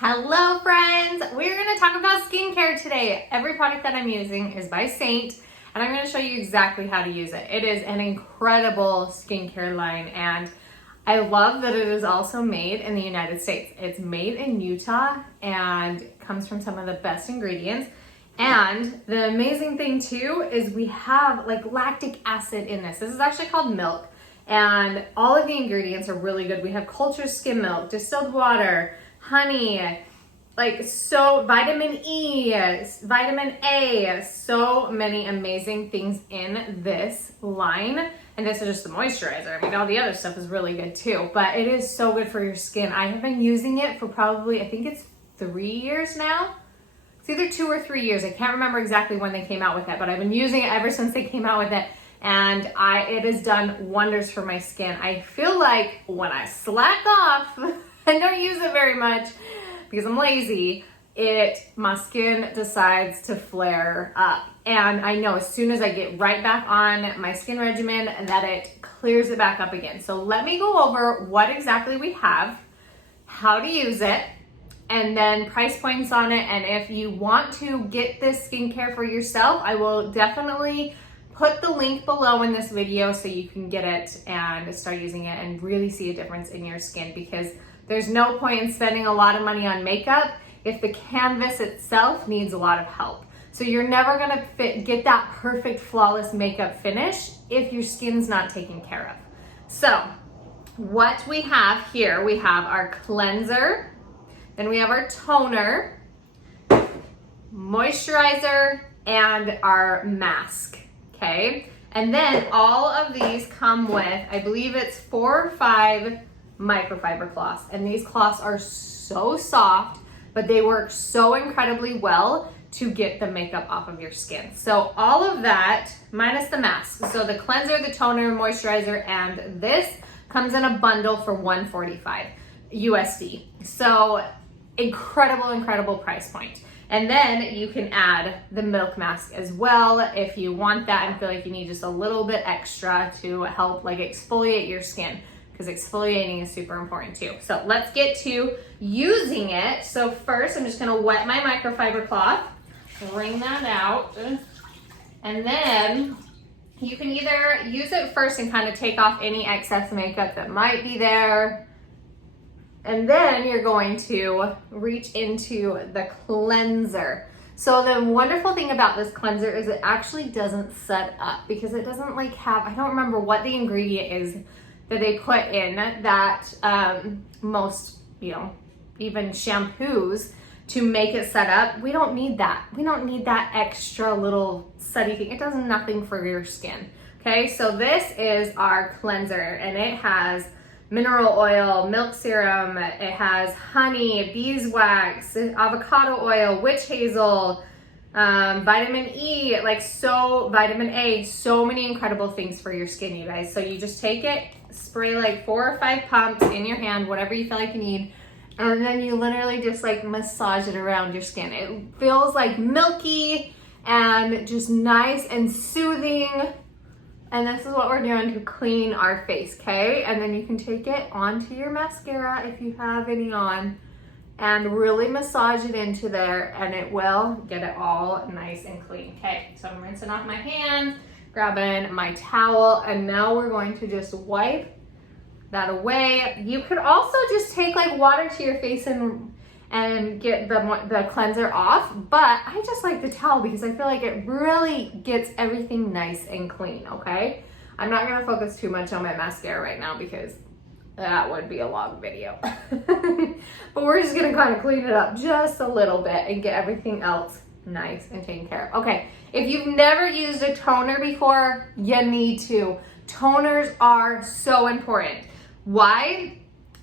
Hello friends! We're going to talk about skincare today. Every product that I'm using is by Seint, and I'm going to show you exactly how to use it. It is an incredible skincare line, and I love that it is also made in the United States. It's made in Utah and comes from some of the best ingredients. And the amazing thing too is we have like lactic acid in this. This is actually called milk, and all of the ingredients are really good. We have cultured skim milk, distilled water, honey, vitamin E, vitamin A, so many amazing things in this line. And this is just the moisturizer. I mean, all the other stuff is really good too, but it is so good for your skin. I have been using it for probably, I think it's 3 years now. It's either 2 or 3 years. I can't remember exactly when they came out with it, but I've been using it ever since they came out with it. And it has done wonders for my skin. I feel like when I slack off, I don't use it very much because I'm lazy, my skin decides to flare up. And I know as soon as I get right back on my skin regimen that it clears it back up again. So let me go over what exactly we have, how to use it, and then price points on it. And if you want to get this skincare for yourself, I will definitely put the link below in this video so you can get it and start using it and really see a difference in your skin, because there's no point in spending a lot of money on makeup if the canvas itself needs a lot of help. So you're never gonna get that perfect, flawless makeup finish if your skin's not taken care of. So what we have here, we have our cleanser, then we have our toner, moisturizer, and our mask, okay? And then all of these come with, I believe it's 4 or 5 microfiber cloths, and these cloths are so soft, but they work so incredibly well to get the makeup off of your skin. So all of that minus the mask, so the cleanser, the toner, moisturizer, and this comes in a bundle for $145 USD. So incredible price point. And then you can add the milk mask as well if you want that and feel like you need just a little bit extra to help like exfoliate your skin, because exfoliating is super important too. So let's get to using it. So first I'm just gonna wet my microfiber cloth, wring that out, and then you can either use it first and kind of take off any excess makeup that might be there, and then you're going to reach into the cleanser. So the wonderful thing about this cleanser is it actually doesn't set up, because it doesn't like have, I don't remember what the ingredient is that they put in that most, even shampoos to make it set up. We don't need that. We don't need that extra little setty thing. It does nothing for your skin. Okay, so this is our cleanser, and it has mineral oil, milk serum, it has honey, beeswax, avocado oil, witch hazel, vitamin E, vitamin A, so many incredible things for your skin, you guys. So you just take it, spray like 4 or 5 pumps in your hand, whatever you feel like you need, and then you literally just like massage it around your skin. It feels like milky and just nice and soothing. And this is what we're doing to clean our face, okay? And then you can take it onto your mascara if you have any on and really massage it into there, and it will get it all nice and clean. Okay, so I'm rinsing off my hands, grabbing my towel, and now we're going to just wipe that away. You could also just take like water to your face and get the cleanser off, but I just like the towel because I feel like it really gets everything nice and clean, okay? I'm not gonna focus too much on my mascara right now because that would be a long video. But we're just gonna kind of clean it up just a little bit and get everything else nice and taken care of. Okay, if you've never used a toner before, you need to. Toners are so important. Why?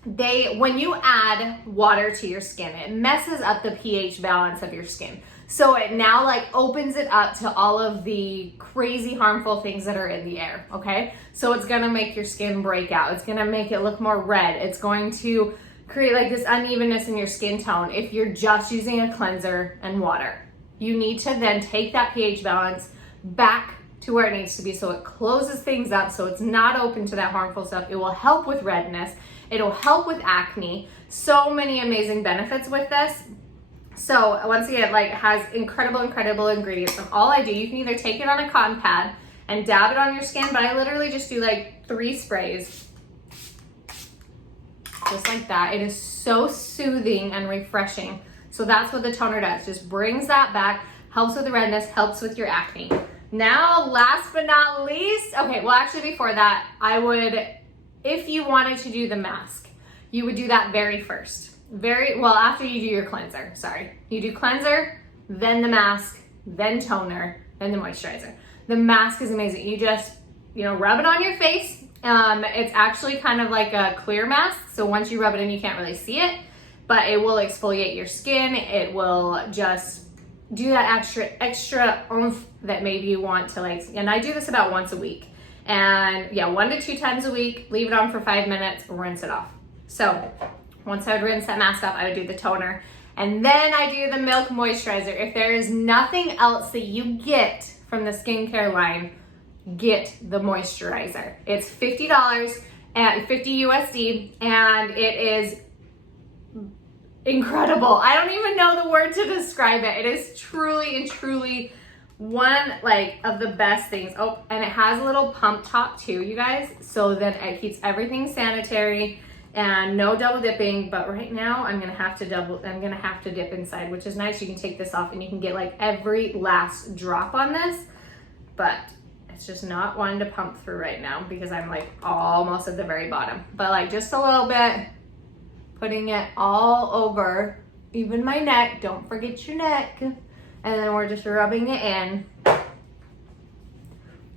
When you add water to your skin, it messes up the pH balance of your skin. So it now like opens it up to all of the crazy harmful things that are in the air, okay? So it's gonna make your skin break out. It's gonna make it look more red. It's going to create like this unevenness in your skin tone if you're just using a cleanser and water. You need to then take that pH balance back to where it needs to be so it closes things up so it's not open to that harmful stuff. It will help with redness. It'll help with acne. So many amazing benefits with this. So once again, like, it has incredible ingredients. And all I do, you can either take it on a cotton pad and dab it on your skin, but I literally just do like 3 sprays. Just like that. It is so soothing and refreshing. So that's what the toner does. Just brings that back, helps with the redness, helps with your acne. Now, last but not least, okay, well actually before that, I would, if you wanted to do the mask, you would do that very first. After you do your cleanser, sorry. You do cleanser, then the mask, then toner, then the moisturizer. The mask is amazing. You just, rub it on your face. It's actually kind of like a clear mask. So once you rub it in, you can't really see it, but it will exfoliate your skin. It will just do that extra oomph that maybe you want to and I do this about once a week. And yeah, 1 to 2 times a week, leave it on for 5 minutes, rinse it off. So once I would rinse that mask off, I would do the toner. And then I do the Milk Moisturizer. If there is nothing else that you get from the skincare line, get the moisturizer. It's $50 at 50 USD, and it is incredible. I don't even know the word to describe it. It is truly and truly one of the best things. Oh, and it has a little pump top too, you guys, so that it keeps everything sanitary and no double dipping. But right now I'm gonna have to dip inside, which is nice. You can take this off and you can get every last drop on this, but it's just not wanting to pump through right now because I'm almost at the very bottom. But just a little bit, putting it all over, even my neck. Don't forget your neck. And then we're just rubbing it in.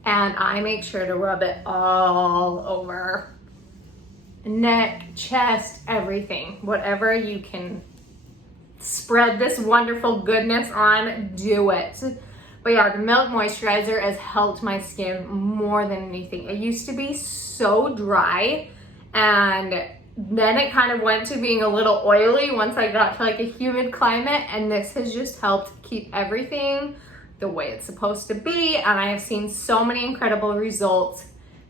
And I make sure to rub it all over. Neck, chest, everything. Whatever you can spread this wonderful goodness on, do it. But yeah, the Milk Moisturizer has helped my skin more than anything. It used to be so dry, and then it kind of went to being a little oily once I got to a humid climate, and this has just helped keep everything the way it's supposed to be. And I have seen so many incredible results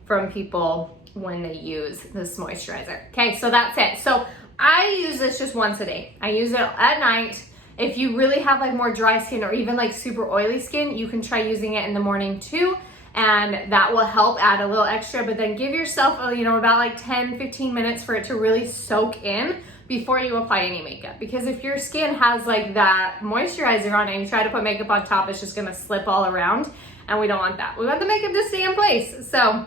from people when they use this moisturizer. Okay, so that's it. So I use this just once a day. I use it at night. If you really have more dry skin or even super oily skin, you can try using it in the morning too, and that will help add a little extra. But then give yourself about 10-15 minutes for it to really soak in before you apply any makeup. Because if your skin has that moisturizer on it and you try to put makeup on top, it's just gonna slip all around, and we don't want that. We want the makeup to stay in place. So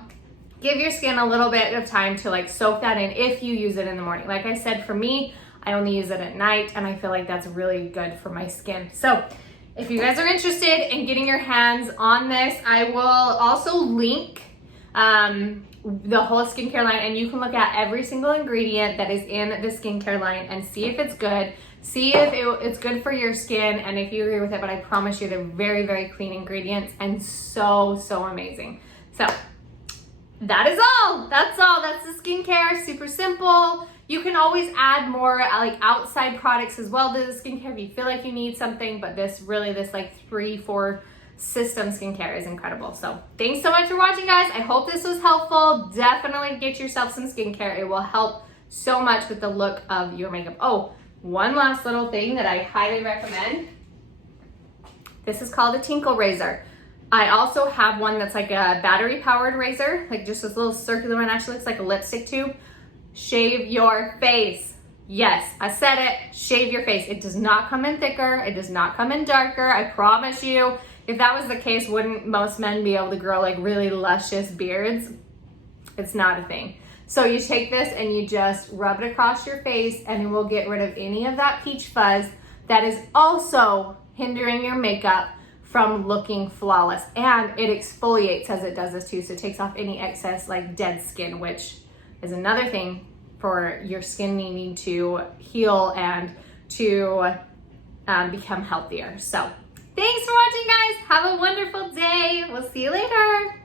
give your skin a little bit of time to soak that in if you use it in the morning. Like I said, for me, I only use it at night, and I feel that's really good for my skin. So if you guys are interested in getting your hands on this, I will also link the whole skincare line, and you can look at every single ingredient that is in the skincare line and see if it's good, see if it's good for your skin, and if you agree with it. But I promise you, they're very, very clean ingredients and so amazing. So that is all. That's the skincare. Super simple. You can always add more outside products as well to the skincare if you feel you need something, but this 3-4 system skincare is incredible. So thanks so much for watching, guys. I hope this was helpful. Definitely get yourself some skincare. It will help so much with the look of your makeup. Oh, one last little thing that I highly recommend. This is called a Tinkle razor. I also have one that's a battery powered razor, just this little circular one. Actually looks like a lipstick tube. Shave your face. Yes, I said it. Shave your face. It does not come in thicker. It does not come in darker. I promise you. If that was the case, wouldn't most men be able to grow really luscious beards? It's not a thing. So you take this and you just rub it across your face, and it will get rid of any of that peach fuzz that is also hindering your makeup from looking flawless. And it exfoliates as it does this too. So it takes off any excess dead skin, which is another thing for your skin needing to heal and to become healthier. So thanks for watching, guys. Have a wonderful day. We'll see you later.